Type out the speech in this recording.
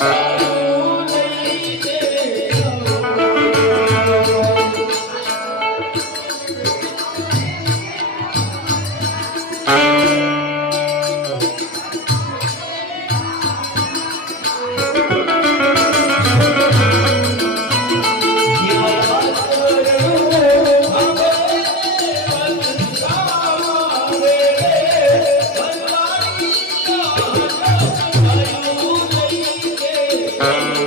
เดี๋ย